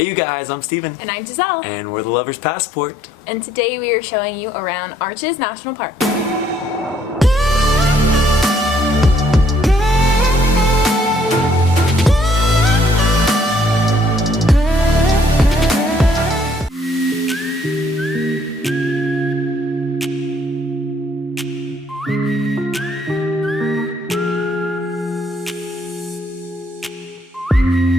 Hey you guys, I'm Steven. And I'm Giselle. And we're the Lover's Passport. And today we are showing you around Arches National Park.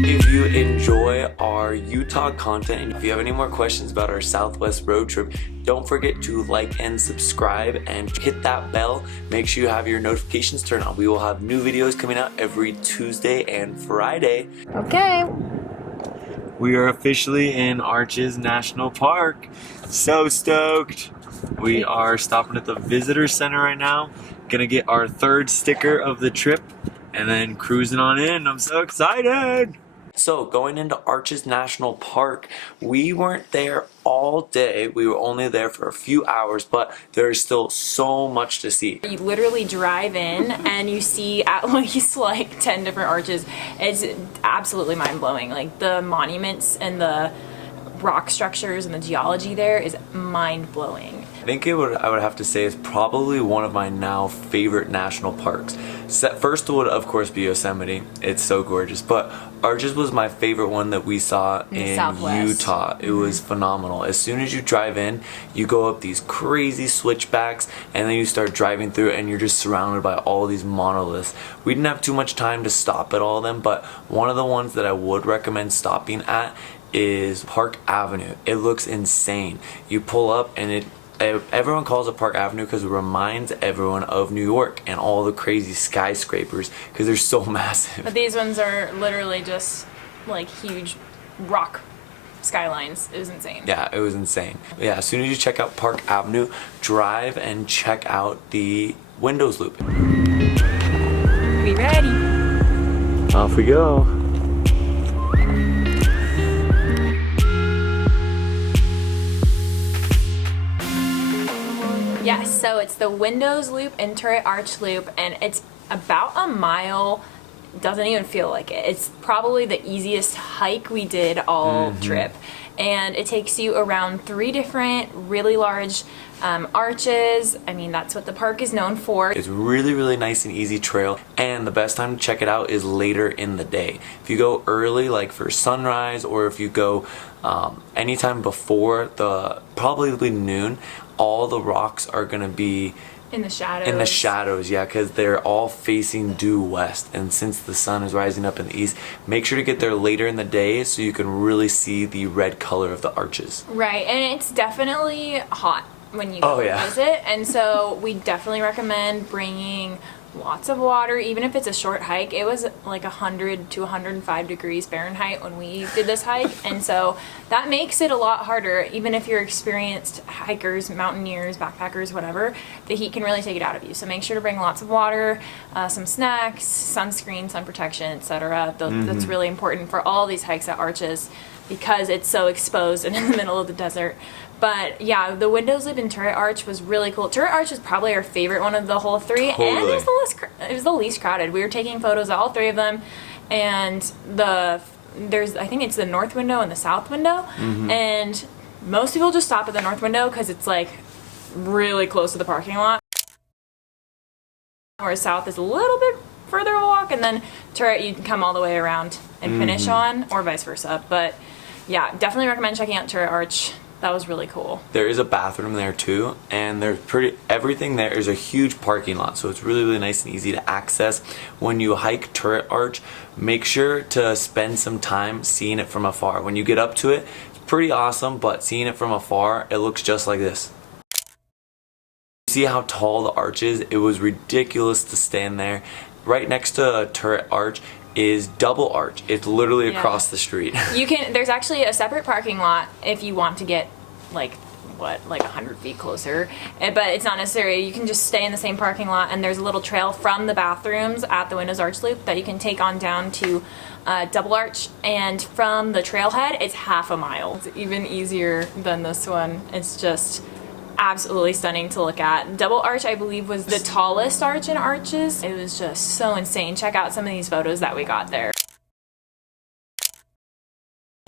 If you enjoy our Utah content and if you have any more questions about our Southwest road trip, don't forget to like and subscribe and hit that bell. Make sure you have your notifications turned on. We will have new videos coming out every Tuesday and Friday. Okay. We are officially in Arches National Park. So stoked. We are stopping at the visitor center right now. Gonna get our third sticker of the trip and then cruising on in. I'm so excited. So going into Arches National Park, we weren't there all day. We were only there for a few hours, but there's still so much to see. You literally drive in and you see at least like 10 different arches. It's absolutely mind-blowing. Like the monuments and the rock structures and the geology there is mind-blowing. I think I would have to say is probably one of my now favorite national parks. First would of course be Yosemite. It's so gorgeous, but Arches was my favorite one that we saw in Utah. It was phenomenal. As soon as you drive in, you go up these crazy switchbacks and then you start driving through and you're just surrounded by all these monoliths. We didn't have too much time to stop at all of them, but one of the ones that I would recommend stopping at is Park Avenue. It looks insane. You pull up and everyone calls it Park Avenue because it reminds everyone of New York and all the crazy skyscrapers because they're so massive. But these ones are literally just like huge rock skylines. It was insane. Yeah, it was insane. But yeah, as soon as you check out Park Avenue, drive and check out the Windows Loop. Be ready. Off we go. Yes, so it's the Windows Loop and Turret Arch Loop, and it's about a mile. Doesn't even feel like it. It's probably the easiest hike we did all trip, and it takes you around 3 different really large arches. I mean, that's what the park is known for. It's really nice and easy trail, and the best time to check it out is later in the day. If you go early, like for sunrise, or if you go anytime before probably noon, all the rocks are gonna be in the shadows. In the shadows, yeah, because they're all facing due west, and since the sun is rising up in the east, make sure to get there later in the day so you can really see the red color of the arches. Right, and it's definitely hot when you go visit, and so we definitely recommend bringing lots of water, even if it's a short hike. It was like 100 to 105 degrees Fahrenheit when we did this hike, and so that makes it a lot harder. Even if you're experienced hikers, mountaineers, backpackers, whatever, the heat can really take it out of you. So make sure to bring lots of water, some snacks, sunscreen, sun protection, etc. That's really important for all these hikes at Arches because it's so exposed and in the middle of the desert. But yeah, the Windows Loop and Turret Arch was really cool. Turret Arch is probably our favorite one of the whole 3, and it was the least crowded. We were taking photos of all 3 of them, and there's I think it's the north window and the south window, and most people just stop at the north window because it's like really close to the parking lot. Whereas south is a little bit further of a walk, and then Turret you can come all the way around and finish on, or vice versa. But yeah, definitely recommend checking out Turret Arch. That was really cool. There is a bathroom there too, and everything there is a huge parking lot, so it's really nice and easy to access. When you hike Turret Arch, make sure to spend some time seeing it from afar. When you get up to it, it's pretty awesome, but seeing it from afar, it looks just like this. See how tall the arch is? It was ridiculous to stand there. Right next to Turret Arch is Double Arch. It's literally across the street. There's actually a separate parking lot if you want to get like 100 feet closer, but it's not necessary. You can just stay in the same parking lot, and there's a little trail from the bathrooms at the Windows Arch Loop that you can take on down to Double Arch, and from the trailhead it's half a mile. It's even easier than this one. It's just absolutely stunning to look at. Double Arch, I believe, was the tallest arch in Arches. It was just so insane. Check out some of these photos that we got there.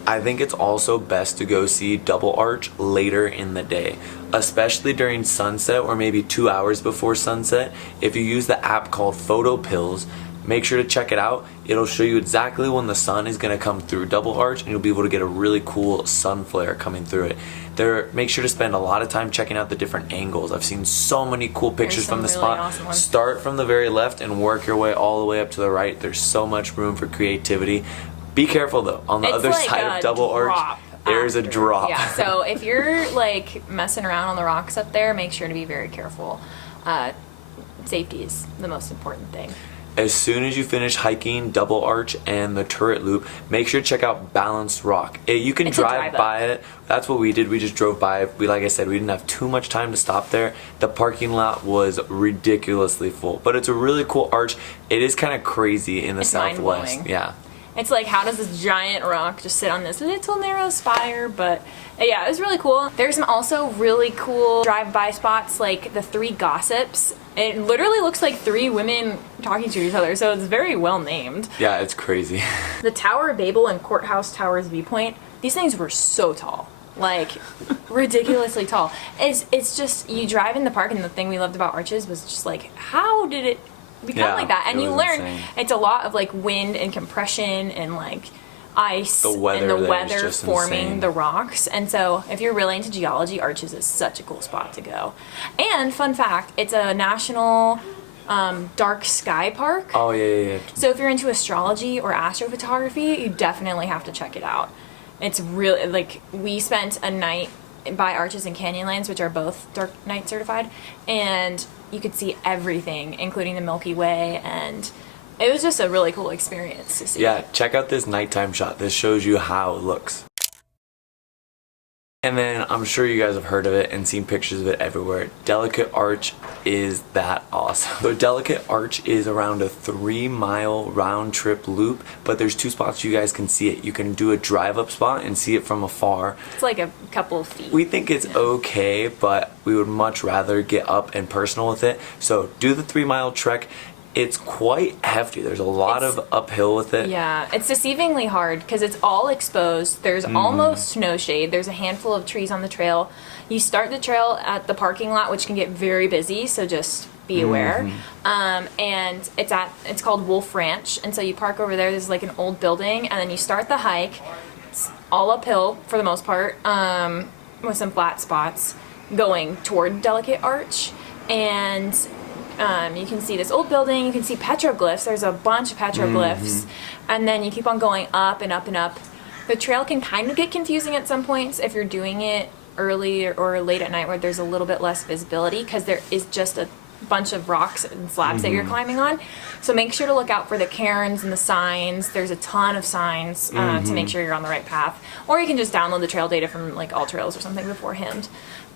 I think it's also best to go see Double Arch later in the day, especially during sunset or maybe 2 hours before sunset. If you use the app called Photopills, make sure to check it out. It'll show you exactly when the sun is going to come through Double Arch, and you'll be able to get a really cool sun flare coming through it. Make sure to spend a lot of time checking out the different angles. I've seen so many cool pictures from the really spot. awesome ones. Start from the very left and work your way all the way up to the right. There's so much room for creativity. Be careful though. On the other like side of Double Arch, there's a drop. Yeah, so if you're like messing around on the rocks up there, make sure to be very careful. Safety is the most important thing. As soon as you finish hiking Double Arch and the turret loop, make sure to check out Balanced Rock. You can drive by it. That's what we did. We just drove by it. Like I said, we didn't have too much time to stop there. The parking lot was ridiculously full, but it's a really cool arch. It is kind of crazy in the southwest. Yeah. It's like, how does this giant rock just sit on this little narrow spire? But yeah, it was really cool. There's some also really cool drive-by spots, like the Three Gossips. It literally looks like three women talking to each other, so it's very well named. Yeah, it's crazy. The Tower of Babel and Courthouse Towers Viewpoint, these things were so tall. Like, ridiculously tall. It's just, you drive in the park, and the thing we loved about arches was just like, how did it become like that? And you learn it's a lot of like wind and compression and like ice and the weather forming the rocks. And so if you're really into geology, Arches is such a cool spot to go. And fun fact, it's a national dark sky park. Oh yeah. So if you're into astrology or astrophotography, you definitely have to check it out. It's really, like, we spent a night by Arches and Canyonlands, which are both dark night certified, and you could see everything, including the Milky Way, and it was just a really cool experience to see. Yeah, check out this nighttime shot. This shows you how it looks. And then I'm sure you guys have heard of it and seen pictures of it everywhere. Delicate Arch is that awesome. So Delicate Arch is around a 3-mile round trip loop, but there's 2 spots you guys can see it. You can do a drive up spot and see it from afar. It's like a couple of feet. We think it's okay, but we would much rather get up and personal with it. So do the 3-mile trek. It's quite hefty. There's a lot of uphill with it. Yeah, it's deceivingly hard because it's all exposed. There's almost no shade. There's a handful of trees on the trail. You start the trail at the parking lot, which can get very busy, so just be aware. And it's called Wolf Ranch, and so you park over there. There's like an old building, and then you start the hike. It's all uphill for the most part, with some flat spots going toward Delicate Arch, and you can see this old building, you can see petroglyphs, there's a bunch of petroglyphs, and then you keep on going up and up and up. The trail can kind of get confusing at some points if you're doing it early or late at night where there's a little bit less visibility because there is just a bunch of rocks and slabs that you're climbing on. So make sure to look out for the cairns and the signs. There's a ton of signs to make sure you're on the right path. Or you can just download the trail data from like All Trails or something beforehand.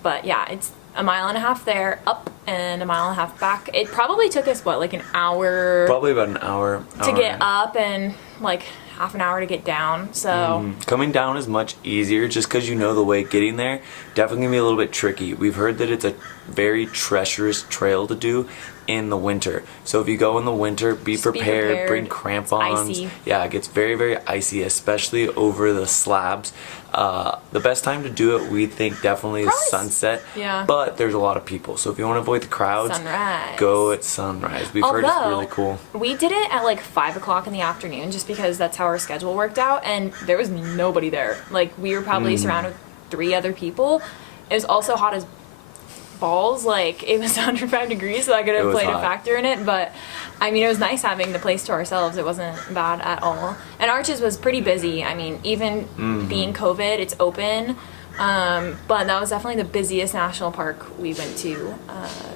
But yeah, it's 1.5 miles there up and 1.5 miles back. It probably took us like an hour. Probably about an hour to get up and like half an hour to get down. So coming down is much easier just because you know the way. Getting there definitely gonna be a little bit tricky. We've heard that it's a very treacherous trail to do in the winter. So if you go in the winter, be prepared. Bring crampons. It's icy. Yeah, it gets very, very icy, especially over the slabs. The best time to do it, we think, definitely is sunset. Yeah. But there's a lot of people, so if you want to avoid the crowds, sunrise. go at sunrise. We've heard it's really cool. We did it at like 5 o'clock in the afternoon just because that's how our schedule worked out, and there was nobody there. Like, we were probably surrounded with 3 other people. It was also hot as balls. Like, it was 105 degrees, so that could have played a factor in it, but I mean, it was nice having the place to ourselves. It wasn't bad at all. And Arches was pretty busy. I mean, even being COVID, it's open, but that was definitely the busiest national park we went to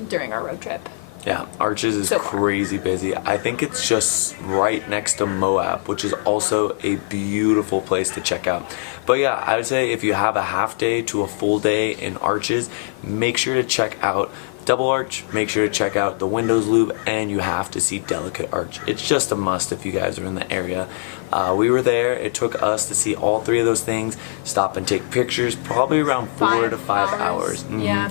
during our road trip. Yeah, Arches is crazy busy. I think it's just right next to Moab, which is also a beautiful place to check out. But yeah, I would say if you have a half day to a full day in Arches, make sure to check out Double Arch, make sure to check out the Windows Loop, and you have to see Delicate Arch. It's just a must if you guys are in the area. We were there. It took us to see all 3 of those things, stop and take pictures, probably around 4 to 5 hours. Yeah.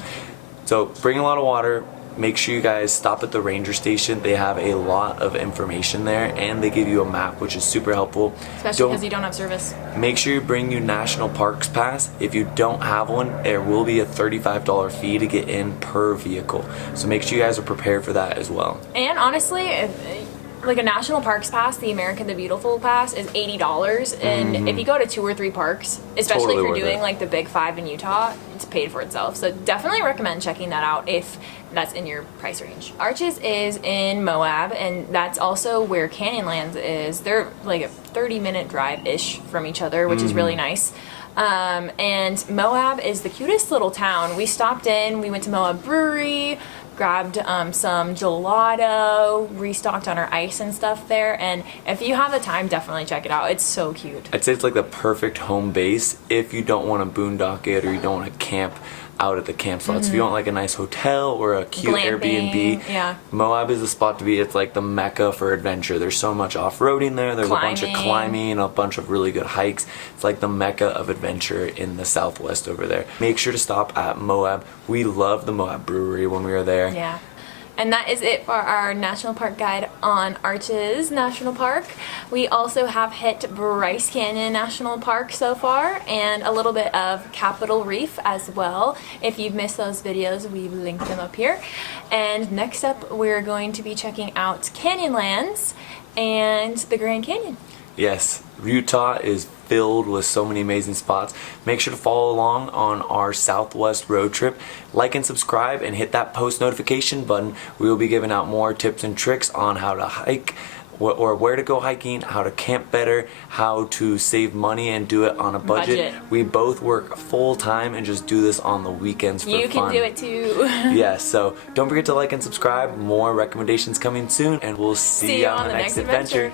So bring a lot of water. make sure you guys stop at the ranger station. They have a lot of information there, and they give you a map, which is super helpful. Especially because you don't have service. Make sure you bring your National Parks Pass. If you don't have one, there will be a $35 fee to get in per vehicle. So make sure you guys are prepared for that as well. And honestly, like a National Parks Pass, the American the Beautiful Pass is $80, and if you go to 2 or 3 parks, especially if you're doing like the big 5 in Utah, it's paid for itself. So definitely recommend checking that out if that's in your price range. Arches is in Moab, and that's also where Canyonlands is. They're like a 30-minute drive-ish from each other, which is really nice. And Moab is the cutest little town. We stopped in, we went to Moab Brewery, grabbed some gelato, restocked on our ice and stuff there, and if you have the time, definitely check it out. It's so cute. I'd say it's like the perfect home base if you don't want to boondock it or you don't want to camp out at the camp spots. If you want like a nice hotel or a cute Glamping, Airbnb, Moab is the spot to be. It's like the mecca for adventure. There's so much off-roading there. There's a bunch of climbing, a bunch of really good hikes. It's like the mecca of adventure in the Southwest over there. Make sure to stop at Moab. We love the Moab Brewery when we were there. Yeah. And that is it for our National Park Guide on Arches National Park. We also have hit Bryce Canyon National Park so far, and a little bit of Capitol Reef as well. If you've missed those videos, we've linked them up here. And next up, we're going to be checking out Canyonlands and the Grand Canyon. Yes, Utah is filled with so many amazing spots. Make sure to follow along on our Southwest road trip. Like and subscribe and hit that post notification button. We will be giving out more tips and tricks on how to hike or where to go hiking, how to camp better, how to save money and do it on a budget. We both work full time and just do this on the weekends for fun. You can do it too. Yes, so don't forget to like and subscribe. More recommendations coming soon, and we'll see you on the next adventure.